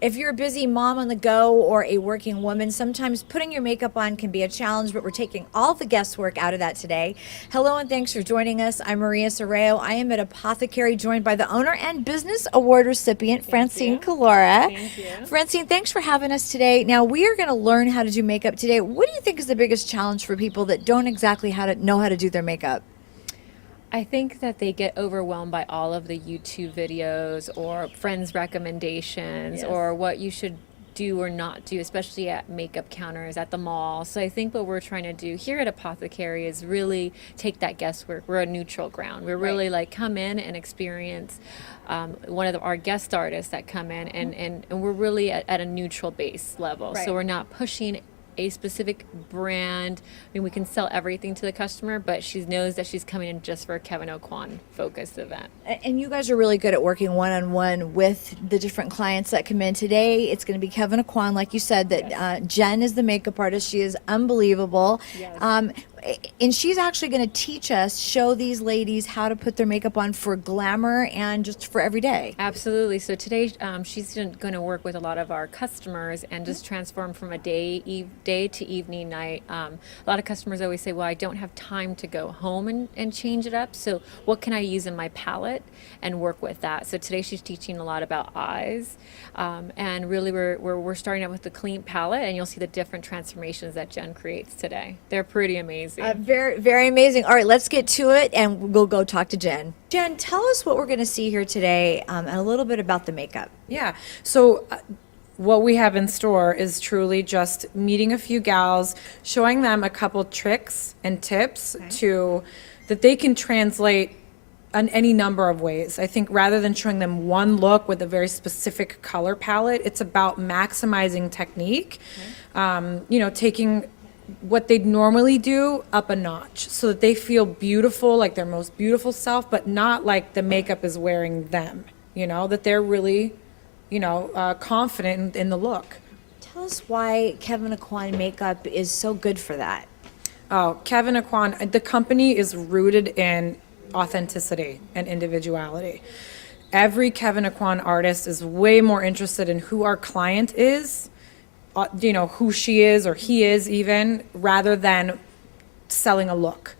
If you're a busy mom on the go or a working woman, sometimes putting your makeup on can be a challenge, but we're taking all the guesswork out of that today. Hello and thanks for joining us. I'm Maria Serrao. I am at Apothecary, joined by the owner and business award recipient, Francine Collora. Thank you. Francine, thanks for having us today. Now, we are going to learn how to do makeup today. What do you think is the biggest challenge for people that don't exactly know how to do their makeup? I think that they get overwhelmed by all of the YouTube videos or friends' recommendations or what you should do or not do, especially at makeup counters at the mall. So I think what we're trying to do here at Apothecary is really take that guesswork. We're a neutral ground. We're really like come in and experience one of our guest artists that come in and we're really at a neutral base level. So we're not pushing a specific brand. I mean, we can sell everything to the customer, but she knows that she's coming in just for a Kevin O'Quan focused event. And you guys are really good at working one-on-one with the different clients that come in. Today, it's going to be Kevin O'Quan, like you said, that Jen is the makeup artist. She is unbelievable. And she's actually going to teach us, show these ladies how to put their makeup on for glamour and just for every day. Absolutely. So today she's going to work with a lot of our customers and just transform from a day to evening, night. A lot of customers always say, well, I don't have time to go home and change it up. So what can I use in my palette and work with that? So today she's teaching a lot about eyes. And really we're starting out with the clean palette, and you'll see the different transformations that Jen creates today. They're pretty amazing. Very, very amazing. All right, let's get to it, and we'll go talk to Jen. Jen, tell us what we're going to see here today, and a little bit about the makeup. Yeah. So what we have in store is truly just meeting a few gals, showing them a couple tricks and tips that they can translate in any number of ways. I think rather than showing them one look with a very specific color palette, it's about maximizing technique, taking what they'd normally do up a notch so that they feel beautiful, like their most beautiful self, but not like the makeup is wearing them, that they're really, confident in the look. Tell us why Kevin O'Quan makeup is so good for that. Oh, Kevin O'Quan, the company is rooted in authenticity and individuality. Every Kevin O'Quan artist is way more interested in who our client is, who she is or he is even, rather than selling a look.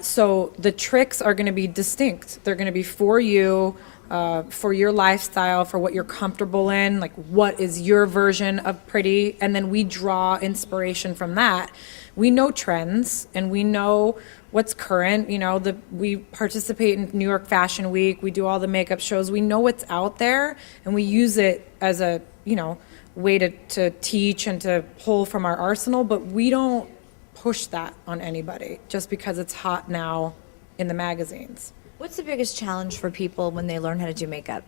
So the tricks are going to be distinct. They're going to be for you, for your lifestyle, for what you're comfortable in, like what is your version of pretty, and then we draw inspiration from that. We know trends and we know what's current. We participate in New York Fashion Week. We do all the makeup shows. We know what's out there, and we use it as a way to teach and to pull from our arsenal, but we don't push that on anybody just because it's hot now in the magazines. What's the biggest challenge for people when they learn how to do makeup?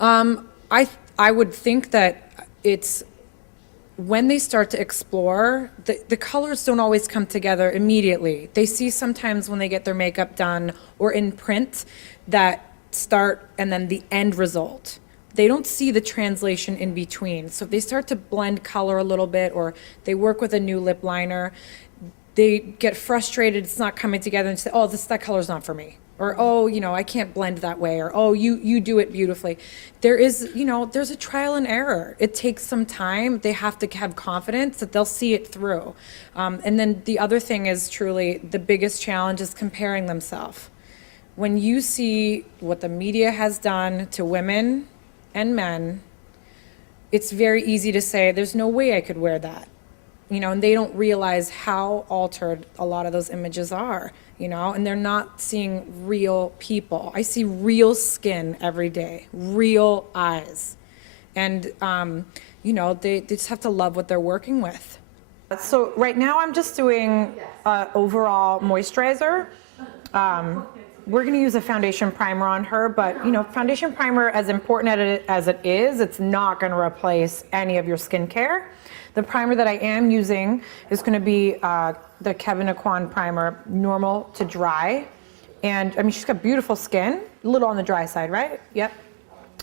I would think that it's when they start to explore, the colors don't always come together immediately. They see sometimes when they get their makeup done or in print that start and then the end result. They don't see the translation in between. So if they start to blend color a little bit, or they work with a new lip liner, they get frustrated, it's not coming together, and say, oh, that color's not for me. Or, oh, I can't blend that way. Or, oh, you do it beautifully. There's a trial and error. It takes some time. They have to have confidence that they'll see it through. And then the other thing is truly the biggest challenge is comparing themselves. When you see what the media has done to women and men, it's very easy to say, there's no way I could wear that. And they don't realize how altered a lot of those images are, and they're not seeing real people. I see real skin every day, real eyes. And, they just have to love what they're working with. So right now I'm just doing overall moisturizer. We're going to use a foundation primer on her, but foundation primer, as important as it is, it's not going to replace any of your skincare. The primer that I am using is going to be the Kevin O'Quan primer, normal to dry. And I mean, she's got beautiful skin, a little on the dry side, right? Yep.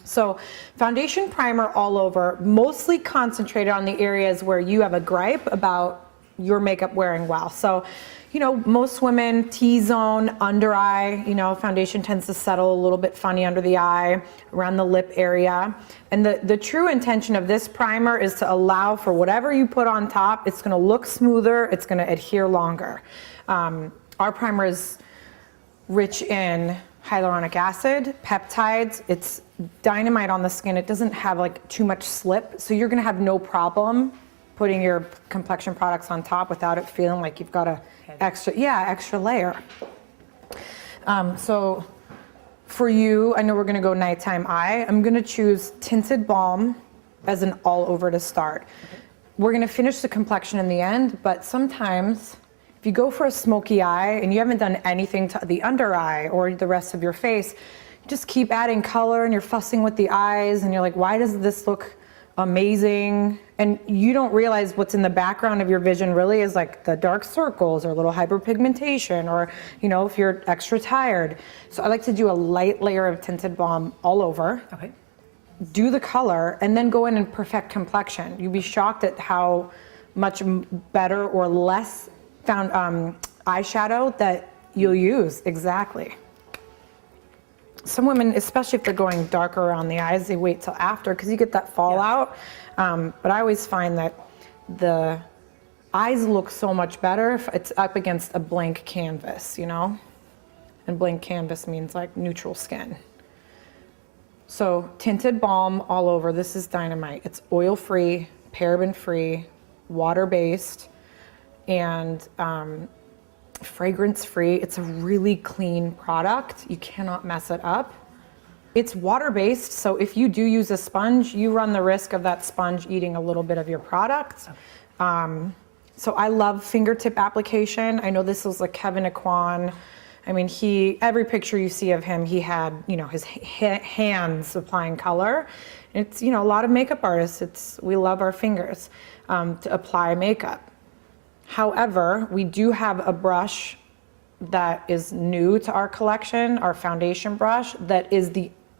So foundation primer all over, mostly concentrated on the areas where you have a gripe about your makeup wearing well. So, you know, most women, T-zone, under eye, you know, foundation tends to settle a little bit funny under the eye, around the lip area. And the true intention of this primer is to allow for whatever you put on top, it's gonna look smoother, it's gonna adhere longer. Our primer is rich in hyaluronic acid, peptides, it's dynamite on the skin. It doesn't have like too much slip, so you're gonna have no problem putting your complexion products on top without it feeling like you've got a extra layer. So for you, I know we're gonna go nighttime eye. I'm gonna choose Tinted Balm as an all over to start. We're gonna finish the complexion in the end, but sometimes if you go for a smoky eye and you haven't done anything to the under eye or the rest of your face, you just keep adding color and you're fussing with the eyes and you're like, why does this look amazing? And you don't realize what's in the background of your vision really is like the dark circles or a little hyperpigmentation, or, you know, if you're extra tired. So I like to do a light layer of Tinted Balm all over. Okay. Do the color and then go in and perfect complexion. You'd be shocked at how much better or less eyeshadow that you'll use. Exactly. Some women, especially if they're going darker around the eyes, they wait till after because you get that fallout. But I always find that the eyes look so much better if it's up against a blank canvas, you know? And blank canvas means like neutral skin. So Tinted Balm all over. This is dynamite. It's oil-free, paraben-free, water-based, and fragrance-free. It's a really clean product. You cannot mess it up. It's water-based, so if you do use a sponge, you run the risk of that sponge eating a little bit of your product. So I love fingertip application. I know this was like Kevin Aquan. I mean, every picture you see of him, he had, you know, his hands applying color. It's, you know, a lot of makeup artists, we love our fingers to apply makeup. However, we do have a brush that is new to our collection, our foundation brush, that is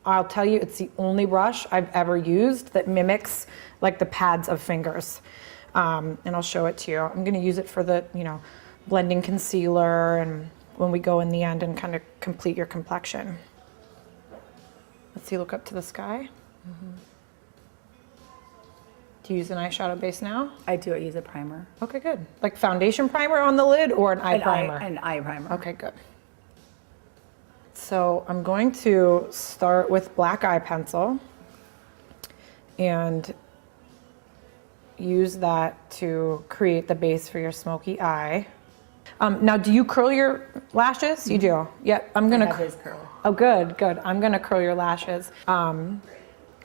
I'll tell you, it's the only brush I've ever used that mimics like the pads of fingers. And I'll show it to you. I'm gonna use it for the, you know, blending concealer and when we go in the end and kind of complete your complexion. Let's see, look up to the sky. Mm-hmm. Do you use an eyeshadow base now? I do. I use a primer. Okay, good. Like foundation primer on the lid or an eye primer? An eye primer. Okay, good. So I'm going to start with black eye pencil and use that to create the base for your smoky eye. Now, do you curl your lashes? You do? Yep, I'm gonna. I have his curl. Oh, good, good. I'm gonna curl your lashes.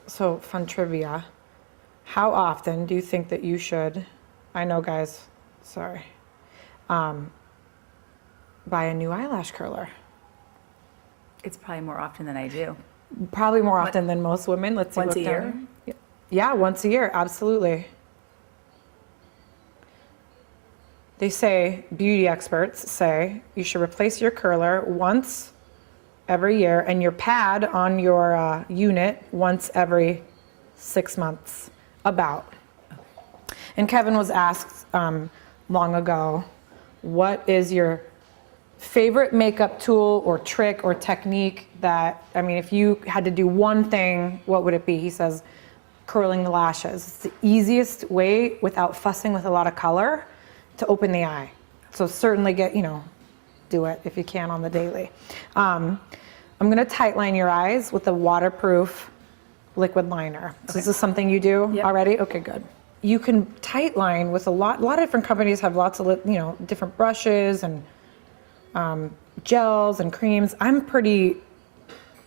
So fun trivia. How often do you think that you should, I know guys, sorry, buy a new eyelash curler? It's probably more often than I do. Probably more often than most women. Let's see. Once look a year? down here. Yeah, once a year, absolutely. They say, beauty experts say, you should replace your curler once every year and your pad on your unit once every 6 months, about. And Kevin was asked long ago, what is your favorite makeup tool or trick or technique that, I mean, if you had to do one thing, what would it be? He says, curling the lashes. It's the easiest way without fussing with a lot of color to open the eye. So certainly do it if you can on the daily. I'm gonna tight line your eyes with a waterproof liquid liner. So Okay. this is something you do Yep. already? Okay, good. You can tight line with a lot of different companies have lots of, different brushes and gels and creams. I'm pretty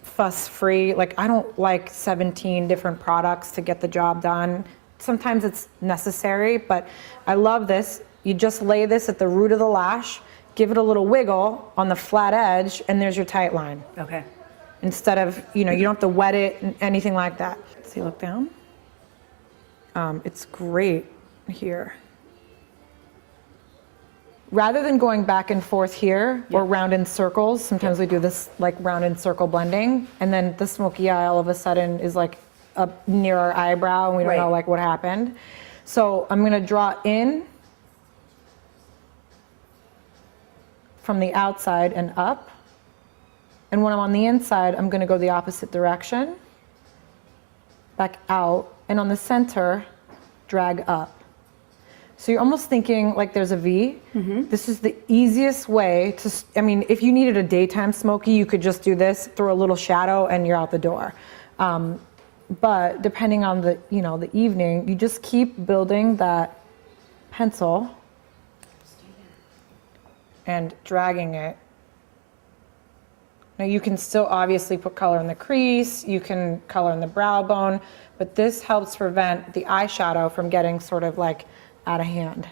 fuss free. Like I don't like 17 different products to get the job done. Sometimes it's necessary, but I love this. You just lay this at the root of the lash, give it a little wiggle on the flat edge, and there's your tight line. Okay. Instead of, you don't have to wet it and anything like that. See, look down. It's great here. Rather than going back and forth here or round in circles, sometimes we do this like round in circle blending, and then the smoky eye all of a sudden is like up near our eyebrow and we don't know Right. like what happened. So I'm gonna draw in from the outside and up. And when I'm on the inside, I'm going to go the opposite direction, back out, and on the center, drag up. So you're almost thinking like there's a V. This is the easiest way to, I mean, if you needed a daytime smoky, you could just do this, throw a little shadow, and you're out the door. But depending on the, you know, the evening, you just keep building that pencil and dragging it. Now you can still obviously put color in the crease, you can color in the brow bone, but this helps prevent the eyeshadow from getting sort of like out of hand.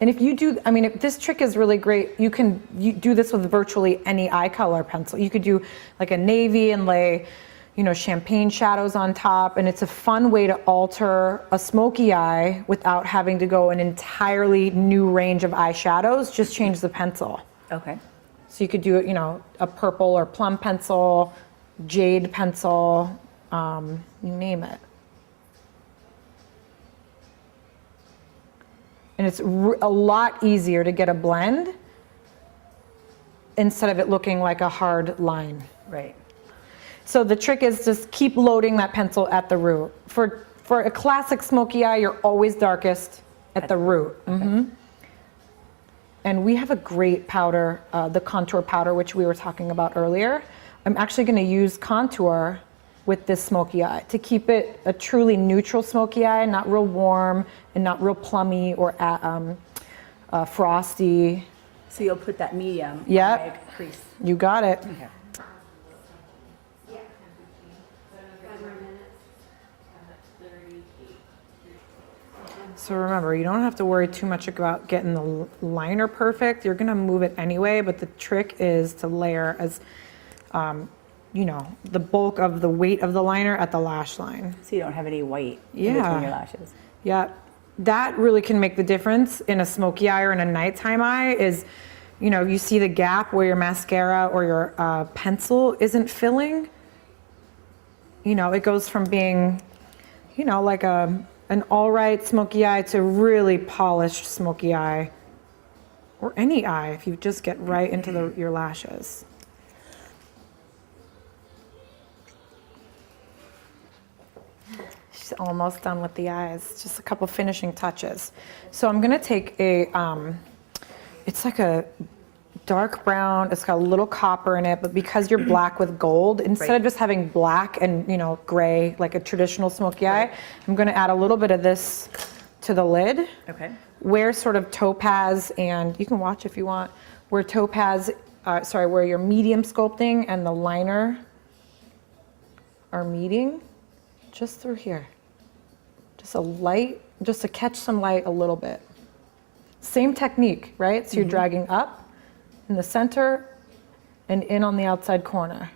And if you do, I mean, if this trick is really great, you do this with virtually any eye color pencil. You could do like a navy and lay, you know, champagne shadows on top, and it's a fun way to alter a smoky eye without having to go an entirely new range of eyeshadows, just change the pencil. Okay. So you could do, you know, a purple or plum pencil, jade pencil, you name it. And it's a lot easier to get a blend instead of it looking like a hard line. Right. So the trick is just keep loading that pencil at the root. For a classic smoky eye, you're always darkest at the root. And we have a great powder, the contour powder, which we were talking about earlier. I'm actually going to use contour with this smoky eye to keep it a truly neutral smoky eye, not real warm and not real plummy or frosty. So you'll put that medium Yep. on the crease. You got it. Okay. So remember, you don't have to worry too much about getting the liner perfect. You're gonna move it anyway, but the trick is to layer as, you know, the bulk of the weight of the liner at the lash line. So you don't have any white in Yeah. between your lashes. Yeah, that really can make the difference in a smoky eye or in a nighttime eye is, you know, you see the gap where your mascara or your pencil isn't filling. You know, it goes from being, you know, like an all right smoky eye to really polished smoky eye, or any eye if you just get right into your lashes. She's almost done with the eyes, just a couple finishing touches. So I'm gonna take a, it's like a dark brown, it's got a little copper in it, but because you're black with gold, instead of just having black and, you know, gray, like a traditional smoky eye, I'm gonna add a little bit of this to the lid. Okay. Where sort of topaz, and you can watch if you want, where topaz, where your medium sculpting and the liner are meeting, just through here. Just a light, just to catch some light a little bit. Same technique, right? So you're dragging up in the center and in on the outside corner.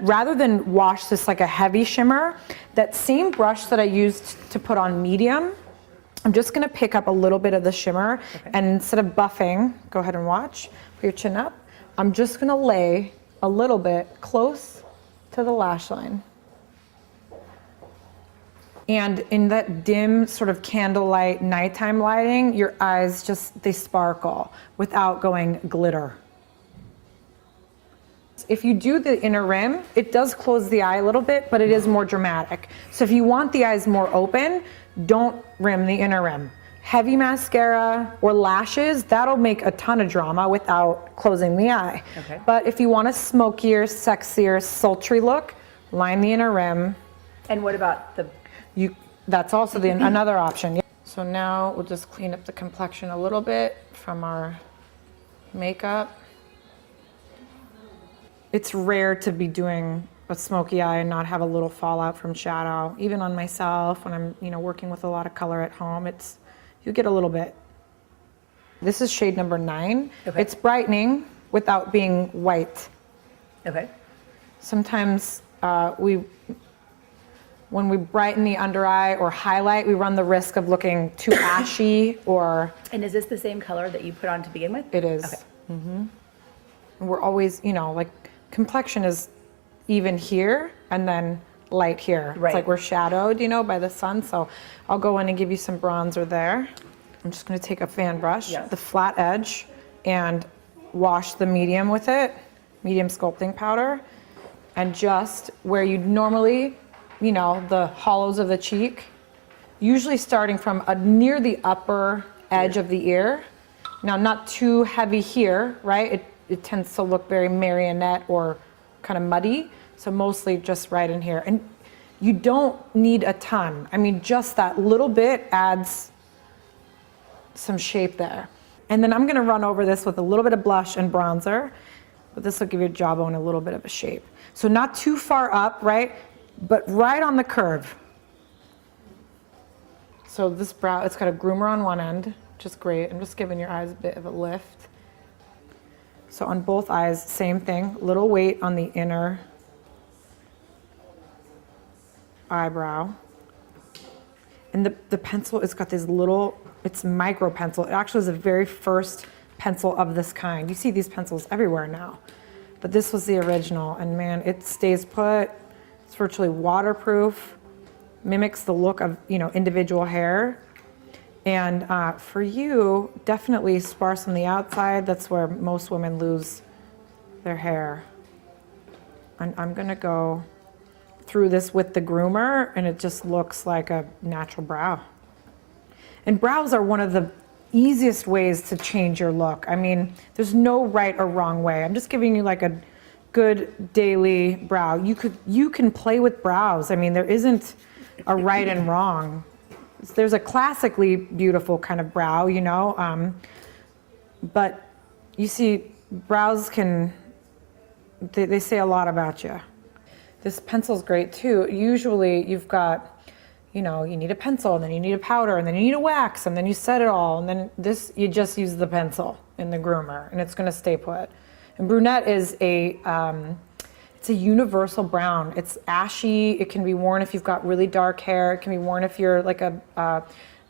Rather than wash this like a heavy shimmer, that same brush that I used to put on medium, I'm just gonna pick up a little bit of the shimmer, and instead of buffing, go ahead and watch, put your chin up, I'm just gonna lay a little bit close to the lash line. And in that dim sort of candlelight nighttime lighting, your eyes just, they sparkle without going glitter. If you do the inner rim, it does close the eye a little bit, but it is more dramatic. So if you want the eyes more open, don't rim the inner rim. Heavy mascara or lashes, that'll make a ton of drama without closing the eye. Okay. But if you want a smokier, sexier, sultry look, line the inner rim. And what about the, That's also another option. So now we'll just clean up the complexion a little bit from our makeup. It's rare to be doing a smoky eye and not have a little fallout from shadow. Even on myself, when I'm, you know, working with a lot of color at home, you get a little bit. This is shade number 9. Okay. It's brightening without being white. okay. Sometimes when we brighten the under eye or highlight, we run the risk of looking too ashy or. And is this the same color that you put on to begin with? It is. Okay. And we're always, you know, like complexion is even here and then light here. Right. It's like we're shadowed, you know, by the sun. So I'll go in and give you some bronzer there. I'm just going to take a fan brush, Yes. the flat edge, and wash the medium with it, medium sculpting powder, and just where you normally, you know, the hollows of the cheek, usually starting from near the upper edge of the ear. Now, not too heavy here, right? It tends to look very marionette or kind of muddy. So mostly just right in here. And you don't need a ton. I mean, just that little bit adds some shape there. And then I'm gonna run over this with a little bit of blush and bronzer, but this will give your jawbone a little bit of a shape. So not too far up, right? But right on the curve. So this brow, it's got a groomer on one end, which is great. I'm just giving your eyes a bit of a lift. So on both eyes, same thing, little weight on the inner eyebrow. And the pencil, it's got this little, it's micro pencil. It actually is the very first pencil of this kind. You see these pencils everywhere now. But this was the original, and man, it stays put. It's virtually waterproof, mimics the look of, you know, individual hair. And for you, definitely sparse on the outside. That's where most women lose their hair. And I'm gonna go through this with the groomer, and it just looks like a natural brow. And brows are one of the easiest ways to change your look. I mean, there's no right or wrong way. I'm just giving you like a good daily brow. You can play with brows. I mean, there isn't a right and wrong. There's a classically beautiful kind of brow, you know, but you see, brows can, they say a lot about you. This pencil's great too. Usually you've got, you know, you need a pencil, and then you need a powder, and then you need a wax, and then you set it all, and then this, you just use the pencil in the groomer, and it's gonna stay put. And brunette is it's a universal brown. It's ashy. It can be worn if you've got really dark hair. It can be worn if you're like a,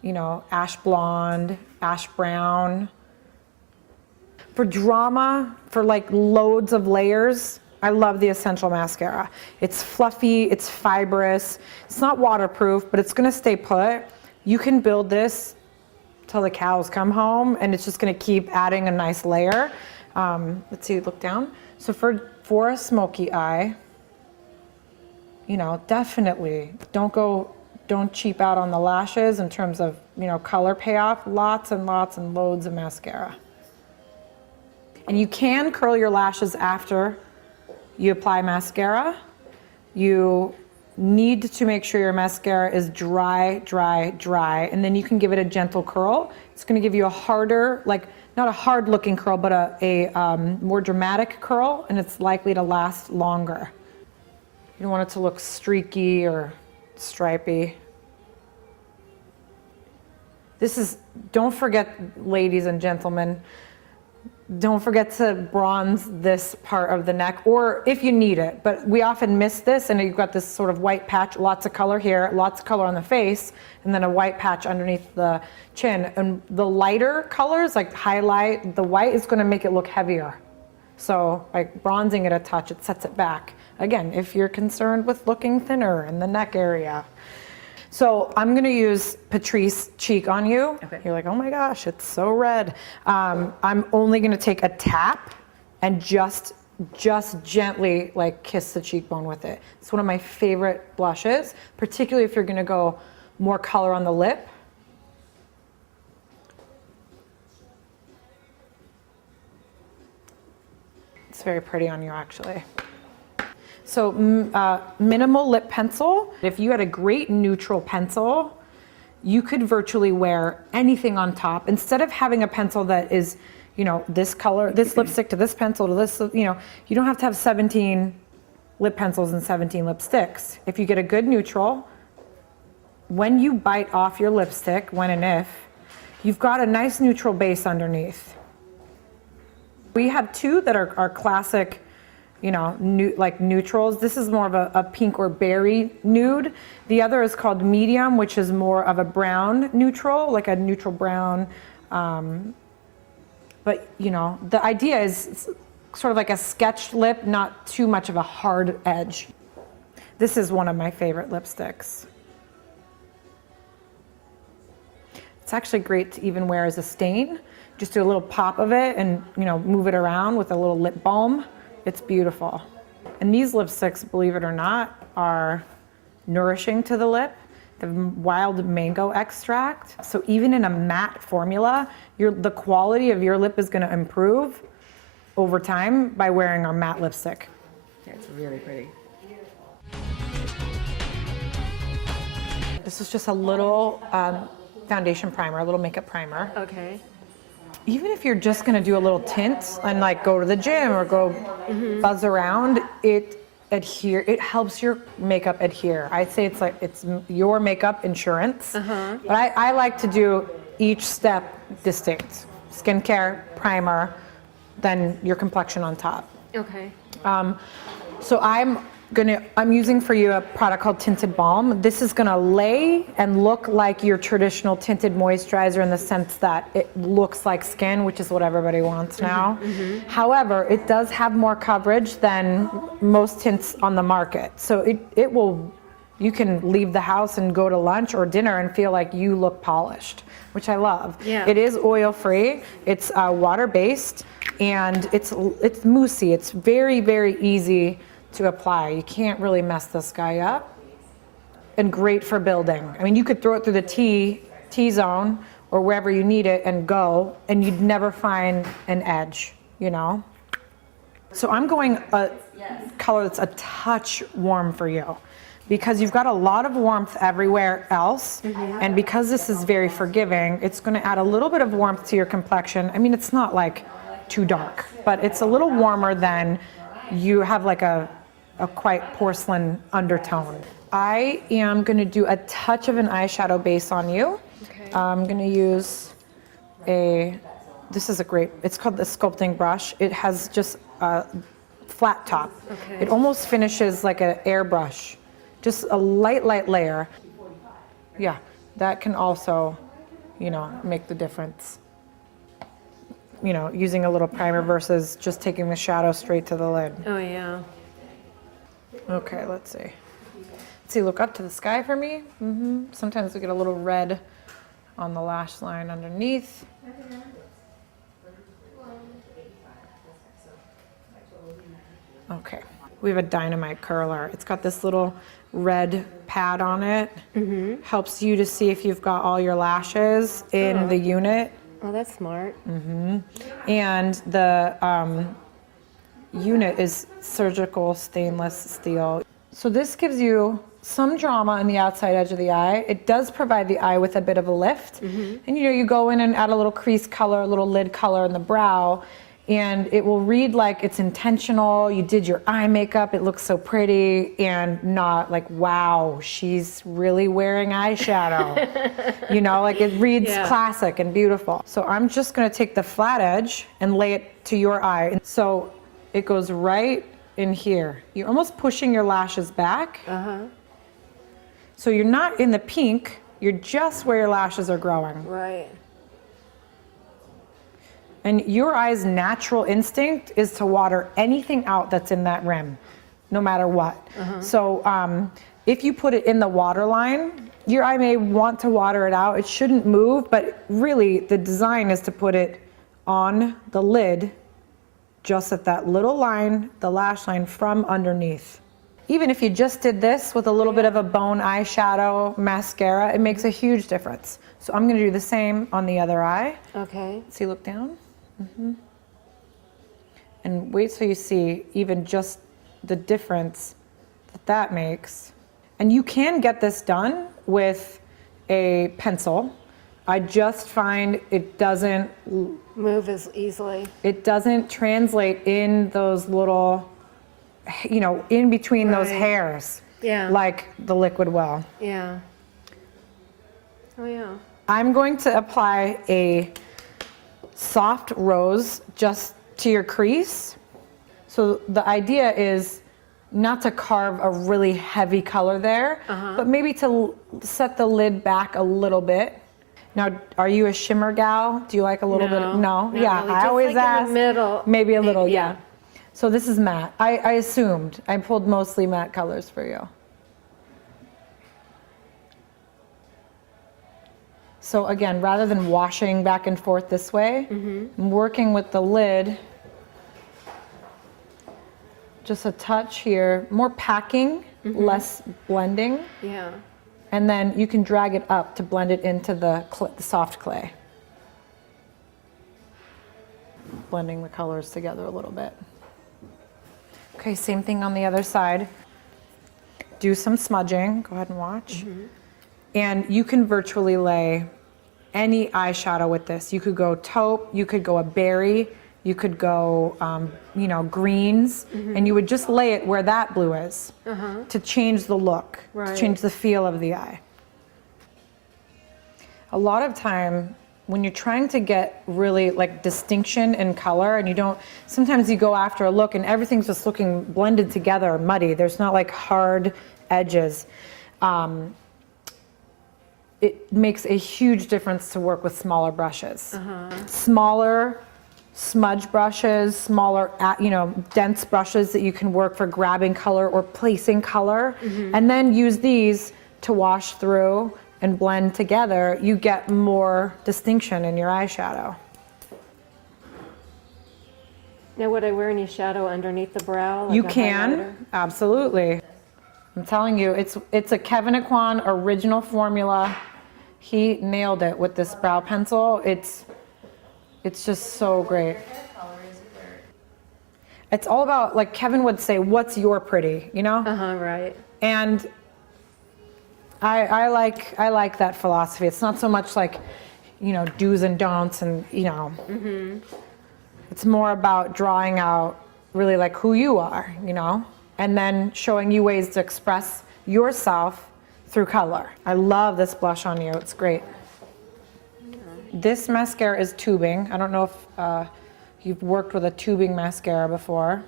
you know, ash blonde, ash brown. For drama, for like loads of layers, I love the Essential Mascara. It's fluffy, it's fibrous. It's not waterproof, but it's gonna stay put. You can build this till the cows come home, and it's just gonna keep adding a nice layer. Let's see, look down. So for a smoky eye, you know, definitely don't cheap out on the lashes in terms of, you know, color payoff. Lots and lots and loads of mascara. And you can curl your lashes after you apply mascara. You need to make sure your mascara is dry, dry, dry, and then you can give it a gentle curl. It's gonna give you a harder, like, not a hard looking curl, but a more dramatic curl, and it's likely to last longer. You don't want it to look streaky or stripy. This is, don't forget, ladies and gentlemen, don't forget to bronze this part of the neck, or if you need it, but we often miss this, and you've got this sort of white patch, lots of color here, lots of color on the face, and then a white patch underneath the chin. And the lighter colors, like highlight, the white is gonna make it look heavier. So like bronzing it a touch, it sets it back. Again, if you're concerned with looking thinner in the neck area. So I'm gonna use Patrice Cheek on you. Okay. You're like, oh my gosh, it's so red. I'm only gonna take a tap and just gently like kiss the cheekbone with it. It's one of my favorite blushes, particularly if you're gonna go more color on the lip. It's very pretty on you, actually. So minimal lip pencil. If you had a great neutral pencil, you could virtually wear anything on top. Instead of having a pencil that is, you know, this color, this lipstick to this pencil to this, you know, you don't have to have 17 lip pencils and 17 lipsticks. If you get a good neutral, when you bite off your lipstick, when and if, you've got a nice neutral base underneath. We have two that are classic, you know, like neutrals. This is more of a pink or berry nude. The other is called medium, which is more of a brown neutral, like a neutral brown. But, you know, the idea is sort of like a sketched lip, not too much of a hard edge. This is one of my favorite lipsticks. It's actually great to even wear as a stain. Just do a little pop of it and, you know, move it around with a little lip balm. It's beautiful. And these lipsticks, believe it or not, are nourishing to the lip. They have wild mango extract. So even in a matte formula, the quality of your lip is going to improve over time by wearing our matte lipstick. It's really pretty. This is just a little foundation primer, a little makeup primer. Okay. Even if you're just gonna do a little tint and like go to the gym or go buzz around, it helps your makeup adhere. I'd say it's your makeup insurance. But I like to do each step distinct. Skincare, primer, then your complexion on top. Okay. So I'm using for you a product called Tinted Balm. This is gonna lay and look like your traditional tinted moisturizer in the sense that it looks like skin, which is what everybody wants now. However, it does have more coverage than most tints on the market. So you can leave the house and go to lunch or dinner and feel like you look polished, which I love. Yeah. It is oil-free, it's water-based, and it's moussey. It's very, very easy to apply. You can't really mess this guy up. And great for building. I mean, you could throw it through the T-zone or wherever you need it and go, and you'd never find an edge, you know? So I'm going a color that's a touch warm for you because you've got a lot of warmth everywhere else. And because this is very forgiving, it's gonna add a little bit of warmth to your complexion. I mean, it's not like too dark, but it's a little warmer than you have like a quite porcelain undertone. I am going to do a touch of an eyeshadow base on you. Okay. I'm going to use this is it's called the sculpting brush. It has just a flat top. Okay. It almost finishes like an airbrush. Just a light layer. Yeah, that can also, you know, make the difference. You know, using a little primer versus just taking the shadow straight to the lid. Oh yeah. Okay, let's see. See, look up to the sky for me. Sometimes we get a little red on the lash line underneath. Okay, we have a dynamite curler. It's got this little red pad on it. Helps you to see if you've got all your lashes in the unit. Oh, that's smart. And the unit is surgical stainless steel. So this gives you some drama in the outside edge of the eye. It does provide the eye with a bit of a lift. And you know, you go in and add a little crease color, a little lid color in the brow, and it will read like it's intentional. You did your eye makeup, it looks so pretty, and not like, wow, she's really wearing eyeshadow. You know, like it reads classic and beautiful. So I'm just gonna take the flat edge and lay it to your eye. And so it goes right in here. You're almost pushing your lashes back. So you're not in the pink, you're just where your lashes are growing. Right. And your eye's natural instinct is to water anything out that's in that rim, no matter what. So if you put it in the water line, your eye may want to water it out. It shouldn't move, but really the design is to put it on the lid, just at that little line, the lash line from underneath. Even if you just did this with a little bit of a bone eyeshadow mascara, it makes a huge difference. So I'm gonna do the same on the other eye. Okay. See, look down. And wait till you see even just the difference that makes. And you can get this done with a pencil. I just find it doesn't Move as easily. it doesn't translate in those little, you know, in between those Right. hairs Yeah. like the liquid will. Yeah. Oh yeah. I'm going to apply a soft rose just to your crease. So the idea is not to carve a really heavy color there, but maybe to set the lid back a little bit. Now, are you a shimmer gal? Do you like a little bit? No? not Yeah, really. I Just always like in the ask. middle, Maybe a little, maybe, yeah. So this is matte. I assumed. I pulled mostly matte colors for you. So again, rather than washing back and forth this way, I'm working with the lid. Just a touch here, more packing, less blending. Yeah. And then you can drag it up to blend it into the soft clay. Blending the colors together a little bit. Okay, same thing on the other side. Do some smudging, go ahead and watch. And you can virtually lay any eyeshadow with this. You could go taupe, you could go a berry, you could go, you know, greens, and you would just lay it where that blue is to change the look, to change the feel of the eye. A lot of time, when you're trying to get really like distinction in color and you don't, sometimes you go after a look and everything's just looking blended together, muddy. There's not like hard edges. It makes a huge difference to work with smaller brushes. Smaller smudge brushes, smaller, you know, dense brushes that you can work for grabbing color or placing color, and then use these to wash through and blend together. You get more distinction in your eyeshadow. Now, would I wear any shadow underneath the brow? Like You a can, highlighter? absolutely. I'm telling you, it's a Kevin Aquan original formula. He nailed it with this brow pencil. It's just so great. It's all about, like Kevin would say, what's your pretty, you know? Right. And I like that philosophy. It's not so much like, you know, do's and don'ts and, you know. It's more about drawing out really like who you are, you know, and then showing you ways to express yourself through color. I love this blush on you. It's great. This mascara is tubing. I don't know if you've worked with a tubing mascara before.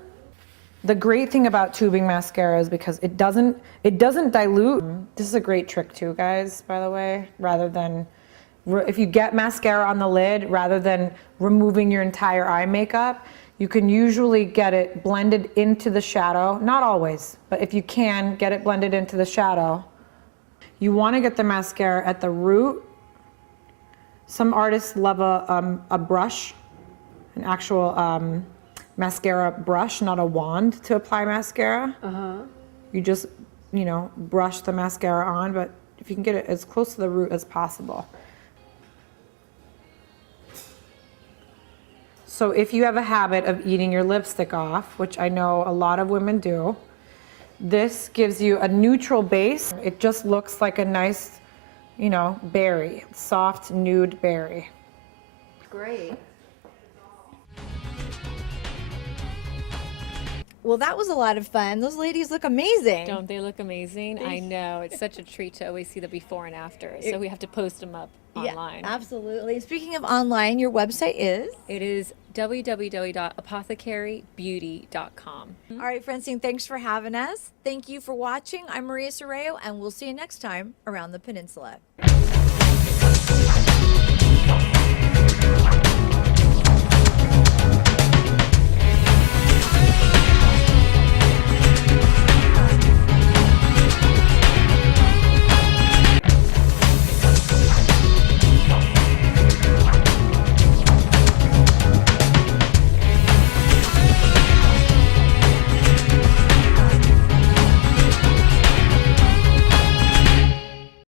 The great thing about tubing mascara is because it doesn't dilute. This is a great trick too, guys, by the way, rather than, if you get mascara on the lid, rather than removing your entire eye makeup, you can usually get it blended into the shadow. Not always, but if you can, get it blended into the shadow. You want to get the mascara at the root. Some artists love a brush, an actual mascara brush, not a wand to apply mascara. You just, you know, brush the mascara on, but if you can get it as close to the root as possible. So if you have a habit of eating your lipstick off, which I know a lot of women do, this gives you a neutral base. It just looks like a nice, you know, berry, soft nude berry. Great. Well, that was a lot of fun. Those ladies look amazing. Don't they look amazing? I know. It's such a treat to always see the before and after. So we have to post them up online. Yeah, absolutely. Speaking of online, your website is? It is www.apothecarybeauty.com. All right, Francine, thanks for having us. Thank you for watching. I'm Maria Serrao, and we'll see you next time around the Peninsula.